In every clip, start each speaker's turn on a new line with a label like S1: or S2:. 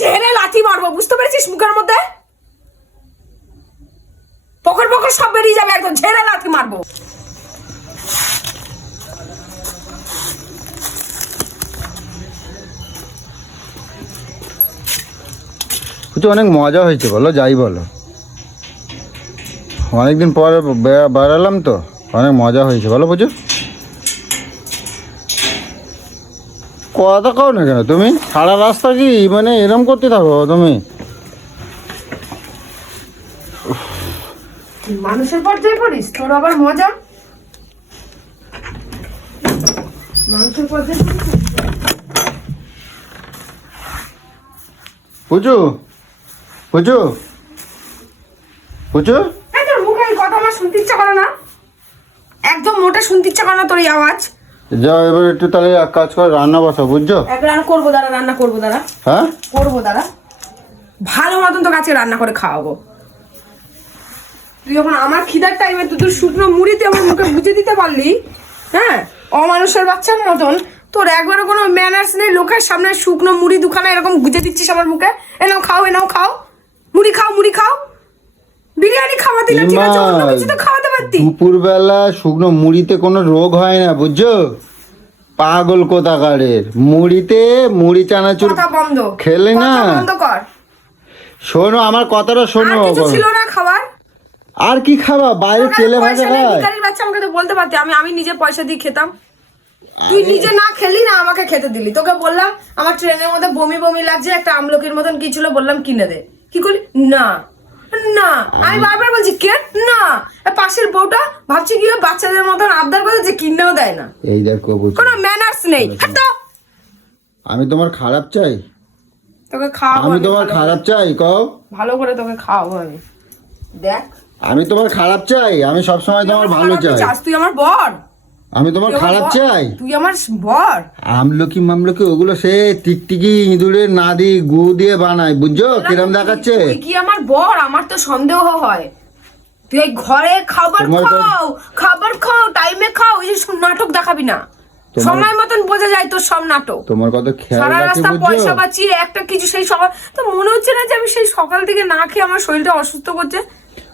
S1: ছেড়ে লাথি মারবো বুঝতে পেরেছিস মুখের মধ্যে? পকর পকর সব বেরিয়ে যাবে একদম ছেড়ে লাথি মারবো।
S2: অনেক মজা হয়েছে বলো যাই বলো। অনেকদিন পর বেড়ালাম তো অনেক মজা হয়েছে বলো বুঝো কথা কও না কেন? তুমি সারা রাস্তা কি মানে এরম করতে থাকো তুমি?
S1: মানুষের পর্যায়ে পড়িস? তোর আবার মজা? মানুষের পর্যায়ে?
S2: বুঝু বুঝু বুঝু
S1: তোর মুখে এই কথা আমার শুনতে ইচ্ছা করে না। একদম মোটা শুনতে ইচ্ছা করে না তোর এই আওয়াজ।
S2: যাও এবার একটু তাহলে এক কাজ করে রান্না বসো বুঝছ?
S1: রান্না করব দাঁড়া রান্না করব দাঁড়া।
S2: হ্যাঁ?
S1: করব দাঁড়া। ভালো মতন তো কাছে রান্না করে খাওয়াবো। তুই যখন আমার খিদার টাইমে তুই তোর শুকনো মুড়িতে আমার মুখে বুঝে দিতে পারলি হ্যাঁ? অমানুষের বাচ্চার মতন তোর একবারও কোনো ম্যানার্স নেই লোকের সামনে শুকনো মুড়ি দুখানা এরকম গুজে দিচ্ছিস আমার মুখে? এনাও খাও এনাও খাও। মুড়ি খাও মুড়ি খাও। বিরিয়ানি খাওয়া দিলে ঠিক আছে অন্য কিছু তো খাওয়াতে পারতি
S2: দুপুরবেলা শুকনো মুড়িতে কোনো রোগ হয় না বুঝছ? পাগল কোথাকারের। মুড়িতে মুড়ি চানাচুর
S1: কথা বন্ধ।
S2: খেলে না।
S1: বন্ধ কর।
S2: শোনো আমার কথাটা শোনো
S1: আর কিছু ছিল না খাবার
S2: আর কি খাবা? বাইরে তেলে ভাজা খায়।
S1: ভিখারির বাচ্চা আমাকে তো বলতে পারতি। আমি আমি নিজে পয়সা দিয়ে খেতাম। তুই নিজে না খেলি না আমাকে খেতে দিলি। তোকে বললাম আমার ট্রেনের মধ্যে বমি বমি লাগছে একটা আমলকির মতন কি ছিল বললাম কিনে দে। কি করলি? না। না। আমি বারবার বলছি কে? না। পাশের বউটা ভাবছি কি বাচ্চাদের মতন আবদার করে যে কিনেও দেয় না।
S2: এই দেখো
S1: কোনো ম্যানার্স নেই।
S2: আমি তোমার খারাপ চাই?
S1: তোকে খাওয়াবো
S2: আমি তোমার খারাপ চাই কও?
S1: ভালো করে তোকে খাওয়াবো আমি। দেখ।
S2: আমি তোমার খারাপ চাই আমি সবসময় তোমার
S1: তুই
S2: ভালো
S1: আমার
S2: চাই।
S1: তুই আমার বর।
S2: আমি তোমার খারাপ চাই?
S1: তুই আমার বর।
S2: আমলকি মামলকি ওগুলো সে টিকটিকি ইঁদুরের নাদি গু দিয়ে বানায় বুঝছ? কিরম দেখাচ্ছে?
S1: তুই কি আমার বর? আমার তো সন্দেহ হয়। তুই এই ঘরে খাবার খাও খাবার খাও টাইমে খাও এই নাটক দেখাবি না। সময় মতন বোঝা যায় তোর সব নাটক।
S2: তোমার কত খেয়াল
S1: সারা রাস্তা পয়সা বাঁচিয়ে একটা কিছু সেই সকাল তো মনে হচ্ছে না যে আমি সেই সকাল থেকে না খেয়ে আমার শরীরটা অসুস্থ করছে?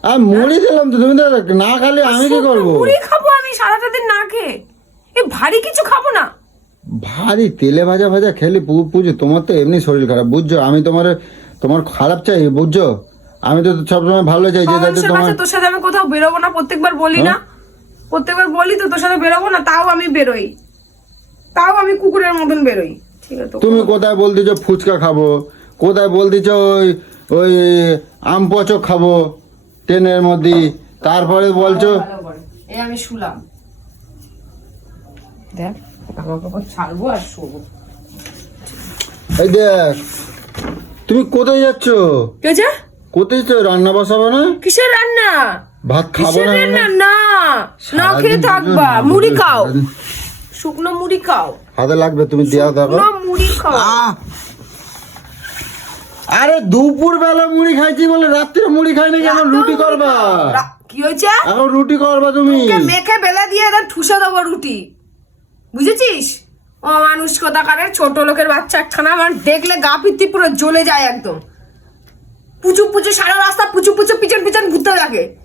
S2: আর মুড়ি দিলাম তো তুমি তো না খালে আমি কি করব?
S1: মুড়ি খাব আমি সারাটা দিন না খেয়ে। এ ভারী কিছু খাব না।
S2: ভারী তেলে ভাজা ভাজা খেলে পুজো তোমার তো এমনি শরীর খারাপ বুঝছ? আমি তোমার তোমার খারাপ চাই বুঝছ? আমি তো সবসময় ভালো চাই যে যাতে তোমার
S1: তোর সাথে আমি কোথাও বেরোবো না প্রত্যেকবার বলি না। প্রত্যেকবার বলি তো তোর সাথে বেরোবো না তাও আমি বেরোই। তাও আমি কুকুরের মতন বেরোই। ঠিক আছে
S2: তুমি কোথায় বলতেছো ফুচকা খাব? কোথায় বলতেছো ওই ওই আম পচক খাব ট্রেনের মধ্যে? তারপরে বলছো
S1: এই আমি শুলাম। দেখ ছাড়বো আর শোবো।
S2: এই দেখ তুমি কোথায় যাচ্ছ?
S1: কে যে?
S2: কোথায় রান্না বসাবো না?
S1: কিসের রান্না?
S2: ভাত খাব
S1: কিসের
S2: না
S1: রান্না? না না খেয়ে
S2: সারাদিন
S1: থাকবা। মুড়ি খাও। শুকনো মুড়ি খাও।
S2: হাতে লাগবে তুমি দেখো
S1: শুকনো মুড়ি খাও।
S2: আরে দুপুর বেলা মুড়ি খাইছি বলে রাত্রে মুড়ি খাই না কেন? রুটি করবা।
S1: কি হয়েছে?
S2: এখন রুটি করবা তুমি।
S1: মেখে বেলা দিয়ে একদম ঠুসে দেবো রুটি। বুঝেছিস? ও মানুষ কথা কোথাকারের ছোট লোকের বাচ্চা একখানা আমার দেখলে গা পিত্তি পুরো জ্বলে যায় একদম। পুচু পুচু সারা রাস্তা পুচু পুচু পিছন পিছন ঘুরতে থাকে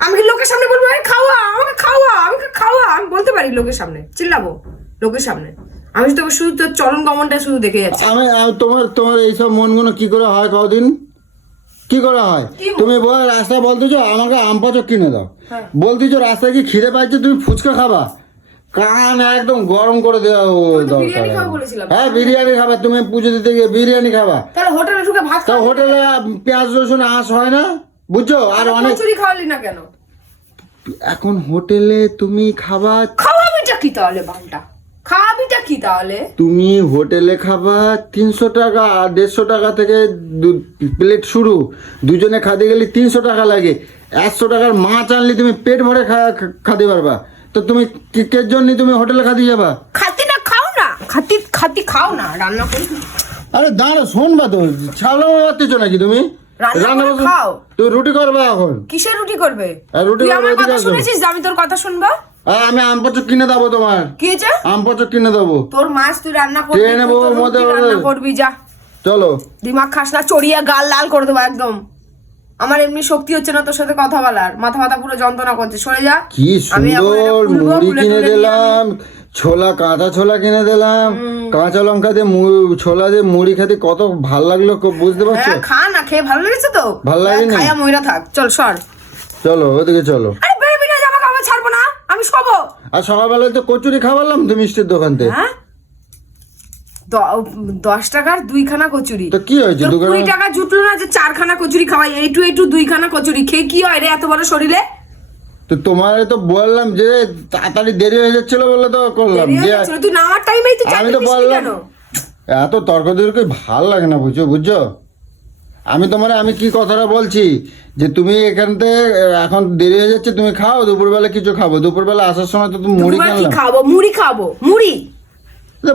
S1: আমি কি লোকের সামনে বলব? "এই খাওয়া আমাকে খাওয়া আমাকে খাওয়া। আমি বলতে পারি লোকের সামনে চিল্লাবো লোকের সামনে। আমি তো শুধু তোর চলন গমনটা শুধু দেখে যাচ্ছি।
S2: আমি তোমার তোমার এইসব মনগুলো কি করে হয় কদিন? কি করে হয়? তুমি বল রাস্তা বলতেছো আমাকে আম পাচক কিনে দাও।
S1: হ্যাঁ।
S2: বলতেছো রাস্তায় কি খিদে পাইছে তুমি ফুচকা খাবা? কান একদম গরম করে দেওয়া দরকার। হ্যাঁ বিরিয়ানি খাবা তুমি পুজো দিতে গিয়ে বিরিয়ানি খাবা।
S1: তাহলে হোটেলে ঢুকে ভাত
S2: তা হোটেলে পেঁয়াজ রসুন আঁশ হয় না? বুঝছ? আর অনেক
S1: কচুরি খাওয়ালি না কেন?
S2: এখন হোটেলে তুমি খাবা
S1: খাওয়াবিটা কি তাহলে বালটা খাওয়াবিটা কি তাহলে?
S2: তুমি হোটেলে খাবা তিনশো টাকা আর দেড়শো টাকা থেকে প্লেট শুরু। দুজনে খাতে গেলে তিনশো টাকা লাগে। একশো টাকার মাছ আনলে তুমি পেট ভরে খা- খাতে পারবা। তো তুমি কের জন্য তুমি হোটেলে খাতি যাবা?
S1: খাতি না খাও না। খাতি খাতি খাও না রান্না করে।
S2: আরে দাঁড়া শোনবা তো নাকি তুমি?
S1: রান্না করে খাও।
S2: তুমি রুটি করবা এখন?
S1: কিসের রুটি করবে?
S2: রুটি
S1: আমার কথা শুনেছিস আমি তোর কথা শুনব?
S2: আমি আম পচক কিনে দেবো তোমার।
S1: কি হয়েছে?
S2: আম পচক কিনে দেবো।
S1: তোর মাছ তুই রান্না করবি
S2: ট্রেনে মধ্যে
S1: রান্না যা।
S2: চলো।
S1: দিমাগ খাস না চড়িয়ে গাল লাল করে দেবো একদম। আমার এমনি শক্তি হচ্ছে না তোর সাথে কথা বলার। মাথা মাথা পুরো যন্ত্রণা করছে। সরে যা।
S2: কি সুন্দর মুড়ি কিনে দিলাম ছোলা কাঁচা ছোলা কিনে দিলাম কাঁচা লঙ্কা দিয়ে ছোলা দিয়ে মুড়ি খেতে কত ভালো লাগল বুঝতে পারছ?
S1: হ্যাঁ খা না খেয়ে ভালো লেগেছে তো।
S2: ভালো?
S1: হ্যাঁ, খাইয়া ময়রা থাক। চল সর।
S2: চলো ওদিকে চলো।
S1: আরে বেরোবি না জামা কাপড় ছাড়বো না। আমি শোবো।
S2: আর সকালবেলায় তো কচুরি খাওয়ালাম তো মিষ্টির দোকান থেকে।
S1: হ্যাঁ? দশ টাকার দুইখানা কচুরি।
S2: তো কি হয়েছে?
S1: কুড়ি টাকা জুটলো না যে চারখানা কচুরি খাওয়াই? এইটু এইটু দুইখানা কচুরি। খেয়ে কি হয় রে এত বড় শরীরে?
S2: তো তোমার তো বললাম যে তাড়াতাড়ি দেরি হয়ে যাচ্ছিল বলে তো করলাম।
S1: তুই নামার টাইমেই তুই
S2: আমি তো বললাম এত তর্ক তর্ক ভালো লাগে না বুঝছ বুঝছ? আমি তোমার আমি কি কথাটা বলছি? যে তুমি এখান থেকে এখন দেরি হয়ে যাচ্ছে তুমি খাও দুপুরবেলা কিছু খাব। দুপুরবেলা আসার সময় তো তুমি মুড়ি
S1: খাব? মুড়ি খাব মুড়ি।
S2: তা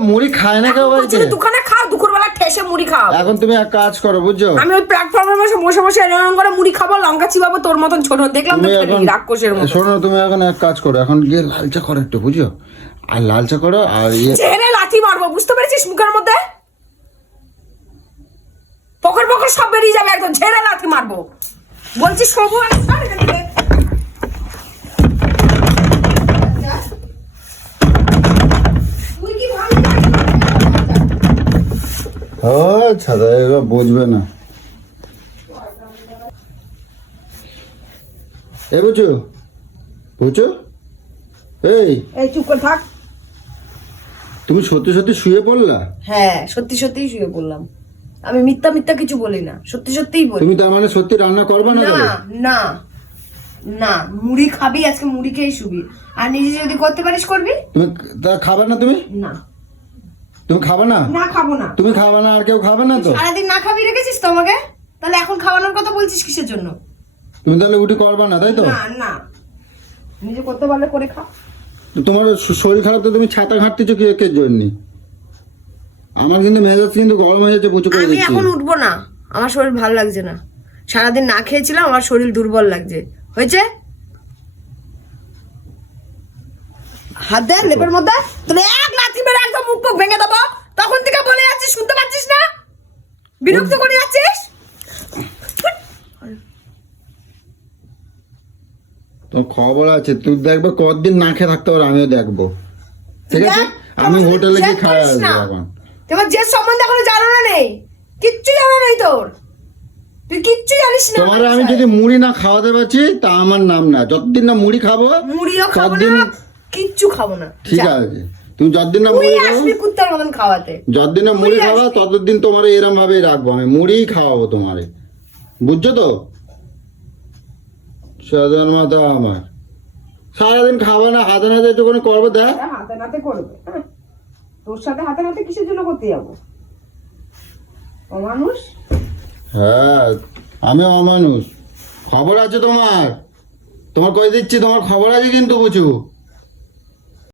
S2: মুড়ি খায় না কেউ বাড়িতে
S1: দোকানে খাও দুপুরবেলা ঠেসে মুড়ি খাও।
S2: এখন তুমি এক কাজ করো বুঝছ?
S1: আমি ওই প্ল্যাটফর্মের বসে বসে বসে এরকম করে মুড়ি খাব লঙ্কা চিবাবো তোর মতন ছোট। দেখলাম তো রাক্ষসের মতো।
S2: শোনো তুমি এখন এক কাজ করো এখন গিয়ে লাল চা করো একটু বুঝছ? আর লাল চা করো আর ইয়ে
S1: ছেড়ে লাথি মারবো বুঝতে পেরেছিস মুখের মধ্যে? পকর পকর সব বেরিয়ে যাবে একদম ঝেড়ে লাথি মারবো। বলছি শোবো আর
S2: বুঝবে না। এ বুঝছ বুঝছ এই
S1: এই চুপ করে থাক।
S2: তুমি সত্যি সত্যি শুয়ে পড়লা?
S1: হ্যাঁ সত্যি সত্যিই শুয়ে পড়লাম। আমি মিথ্যা মিথ্যা কিছু বলি না সত্যি সত্যিই বলি।
S2: তুমি তার মানে সত্যি রান্না করবে না
S1: না না না মুড়ি খাবি আজকে মুড়ি খেয়ে শুবি। আর নিজে যদি করতে পারিস করবি?
S2: তুমি তা খাবে না তুমি?
S1: না।
S2: তুমি খাবে না?
S1: না খাব না।
S2: তুমি খাবে না আর কেউ খাবে না তো?
S1: সারাদিন না খাবি রেখেছিস তো আমাকে? তাহলে এখন খাওয়ানোর কথা বলছিস কিসের জন্য?
S2: তুমি তাহলে উঠে করবে না তাই তো?
S1: না না। নিজে করতে পারলে করে খা।
S2: তোমার শরীর খারাপ তো তুমি ছাতা ঘাটতেছো কে কে জন্য? আমার কিন্তু মেজাজ কিন্তু গরম হয়ে যাচ্ছে প্রচুর করে
S1: আমি এখন উঠবো না। আমার শরীর ভালো লাগছে না। সারাদিন না খেয়েছিলাম আমার শরীর দুর্বল লাগছে। হয়েছে? হাত লেপের মধ্যে। এক লাথি মেরে একদম মুখ মুখ ভেঙে দেবো। তখন থেকে বলে যাচ্ছিস শুনতে পাচ্ছিস না? বিরক্ত করে যাচ্ছিস?
S2: তোর খবর আছে তুই দেখবে কতদিন না খেয়ে থাকতে পারো আমিও দেখব। ঠিক আছে? আমি হোটেলে গিয়ে খাই আসব এখন।
S1: তোমার যে সম্বন্ধে এখনও জানা নেই। কিচ্ছু জানা নেই তোর। তুই কিচ্ছু জানিস না।
S2: তোমার আমি যদি মুড়ি না খাওয়াতে পারছি তা আমার নাম না। যতদিন না মুড়ি খাব
S1: মুড়িও খাব না। কিচ্ছু খাব না।
S2: ঠিক আছে। তুমি যতদিন না মুড়ি খাব
S1: আসবি কুত্তার মতন খাওয়াতে।
S2: যতদিন না মুড়ি
S1: আসবি।
S2: ততদিন তোমার এরম ভাবেই রাখব। আমি মুড়িই খাওয়াবো তোমারে। বুঝছ তো? সাধারণ মাথা আমার। সারাদিন খাবা না হাতে নাতে একটুখানি করব দেখ।
S1: হাতে নাতে করবে। হ্যাঁ। তোর সাথে হাতে নাতে কিসের জন্য করতে যাব? অমানুষ?
S2: হ্যাঁ আমি অমানুষ। খবর আছে তোমার? তোমার কই দিচ্ছি? তোমার খবর আছে কিন্তু বুঝু